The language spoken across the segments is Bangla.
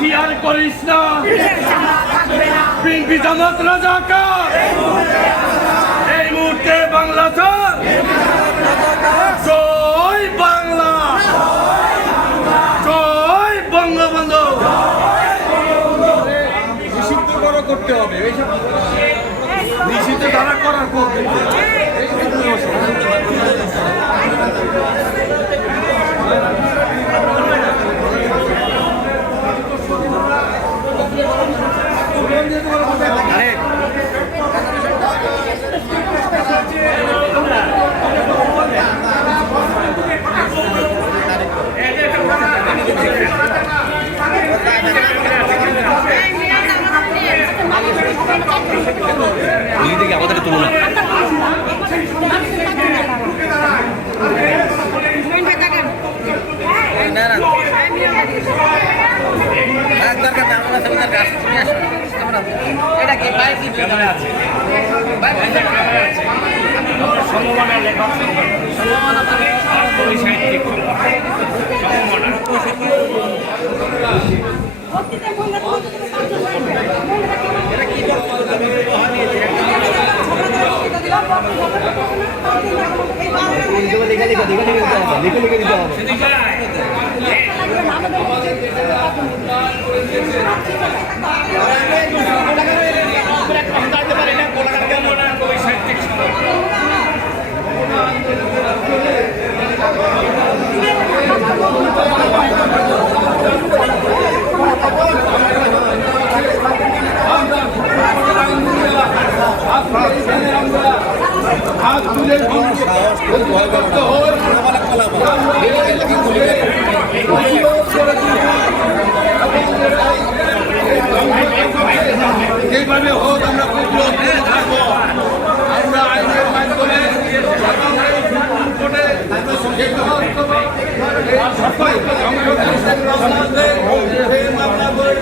হুঁশিয়ার করিস না বিএনপি জামাত রাজাকার এই মুহূর্তে বাংলা ছাড় জয় বাংলা জয় বঙ্গবন্ধু নিষিদ্ধ করতে হবে নিষিদ্ধ তারা করার করবে আমাদের তুলনা সমমানা লেখক সাহিত্যিক হাত তুলে এইভাবে হোক আমরা থাকবো আমরা আইনের মাধ্যমে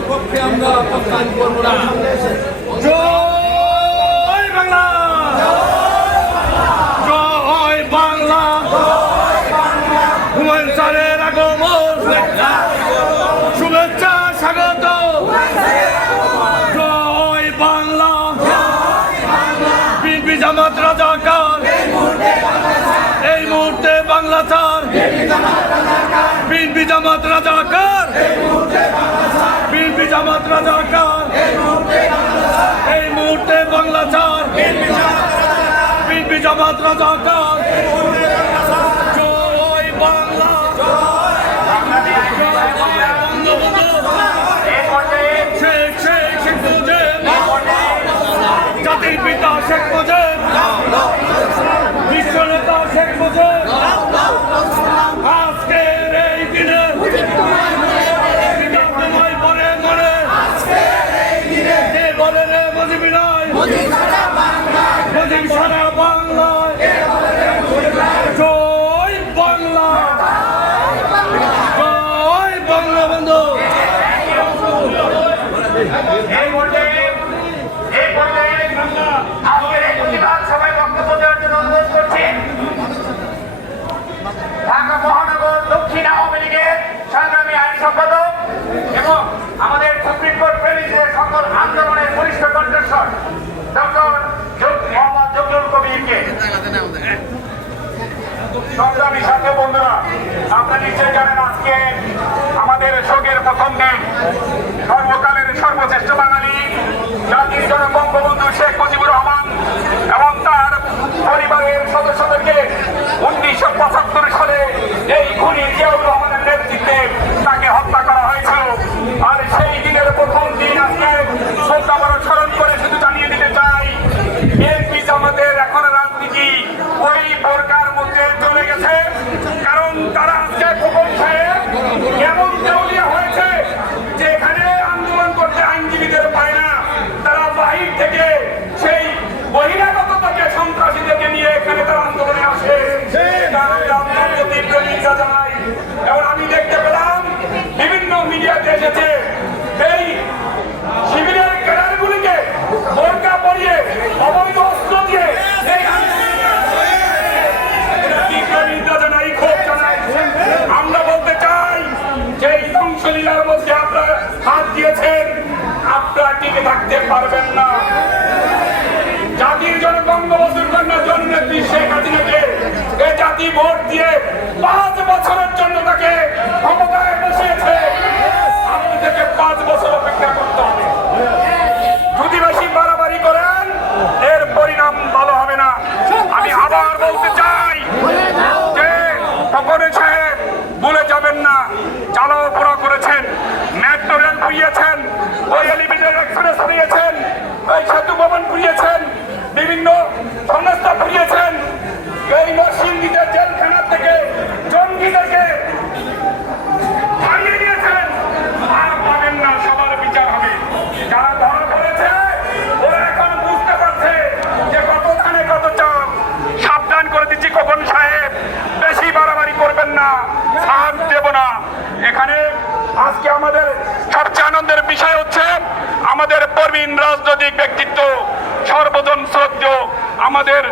পক্ষে আমরা প্রত্যাহার করবো না। জয় বাংলা জয় বাংলা হুমায়ুন স্যারের আগমন শুভেচ্ছা স্বাগত জয় বাংলা বিএনপি জামাত রাজাকার এই মুহূর্তে বাংলা ছাড় বিএনপি জামাত রাজাকার বিএনপি জামাত রাজাকার এই মুহূর্তে বাংলা ছাড় বিএনপি জামাত রাজাকার জয় বাংলা শেখ মুজিব জাতির পিতা শেখ মুজিব বিশ্ব নেতা শেখ মুজিব আজকের এই দিনে মনে মনে কে বলে রে মুজিব নয় মুজিব সারা বাংলায় জয় বাংলা জয় বঙ্গবন্ধু ঢাকা মহানগর দক্ষিণ আওয়ামী লীগের সংগ্রামী আইন সম্পাদক এবং আমাদের সুপ্রিম কোর্ট প্রেমিকদের সকল আন্দোলনের বরিষ্ঠ কণ্ঠস্বর ডক্টর মোহাম্মদ জহুরুল কবিরকে। সংগ্রামী সাথী বন্ধুরা, আপনারা নিশ্চয় জানেন আজকে আমাদের শোকের প্রথম দিন। সর্বকালের সর্বশ্রেষ্ঠ বাঙালি রাখতে পারবেন না। জাতির জন্য বঙ্গবন্ধুর কন্যা জননেত্রী শেখ হাসিনাকে এ জাতি ভোট দিয়ে 5 বছরের জন্য তাকে ক্ষমতায় বসিয়েছে। আপনি থেকে 5 বছর অপেক্ষা করতে হবে। যদি বেশি বাড়াবাড়ি করেন এর পরিণাম ভালো হবে না। আমি আবার বলতে চাই যে ফখরুল সাহেব ভুলে যাবেন না, চালাও পোড়া করেছেন, মেট্রো রেল পুড়িয়েছেন, ওই এলিভেটেড এক্সপ্রেস পুড়িয়েছেন, ওই সেতু ভবন পুড়িয়েছেন, বিভিন্ন সংস্থা পুড়িয়েছেন। এই নরসিংদীতে জেলখানা থেকে জঙ্গিদেরকে হারিয়ে দিয়েছেন। আর পাবেন না, সবার বিচার হবে। যারা ধরা পড়েছে ওরা এখন বুঝতে পারছে যে কত ধানে কত চাল। সাবধান করে দিচ্ছি খোকন সাহেব, বেশি বাড়াবাড়ি করবেন না, ছাড় দেব না। এখানে আজকে আমাদের সবচেয়ে আনন্দের বিষয় হচ্ছে আমাদের প্রবীণ রাজনৈতিক ব্যক্তিত্ব, সর্বজন শ্রদ্ধেয় আমাদের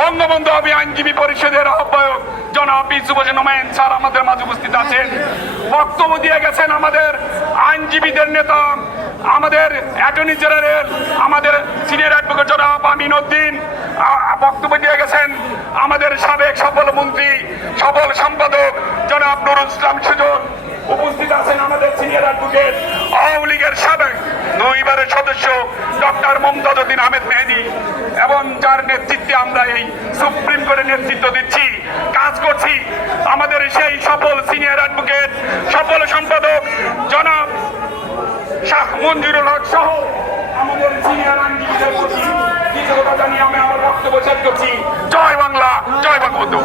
বঙ্গবন্ধু আইনজীবী পরিষদের আহ্বায়ক জনাব ইউসুফ হোসেন হুমায়ুন স্যার আমাদের মাঝে উপস্থিত আছেন। বক্তব্য দিয়ে গেছেন আমাদের আইনজীবীদের নেতা, আমাদের অ্যাটর্নি জেনারেল, আমাদের সিনিয়র অ্যাডভোকেট জনাব আমিন উদ্দিন বক্তব্য দিয়ে গেছেন। আমাদের সাবেক সফল মন্ত্রী, সফল সম্পাদক জনাব নুরুল ইসলাম সুজন উপস্থিত আছেন। আমাদের সিনিয়র অ্যাডভোকেট আওয়ামী লীগের সাবেক 2 বারের সদস্য ডক্টর মুমতাজ উদ্দিন আহমেদ মেহেদী, এবং যার নেতৃত্বে আমরা এই সুপ্রিম কোর্টের নেতৃত্ব দিচ্ছি, কাজ করছি। আমাদের সেই সফল সিনিয়র অ্যাডভোকেট, সফল সম্পাদক জনাব শাহ মঞ্জুরুল হক সহ আমাদের সিনিয়র আইনজীবীদের প্রতি কিছু কথা জানিয়ে আমি আমার বক্তব্য শেষ করছি। জয় বাংলা, জয় বঙ্গবন্ধু।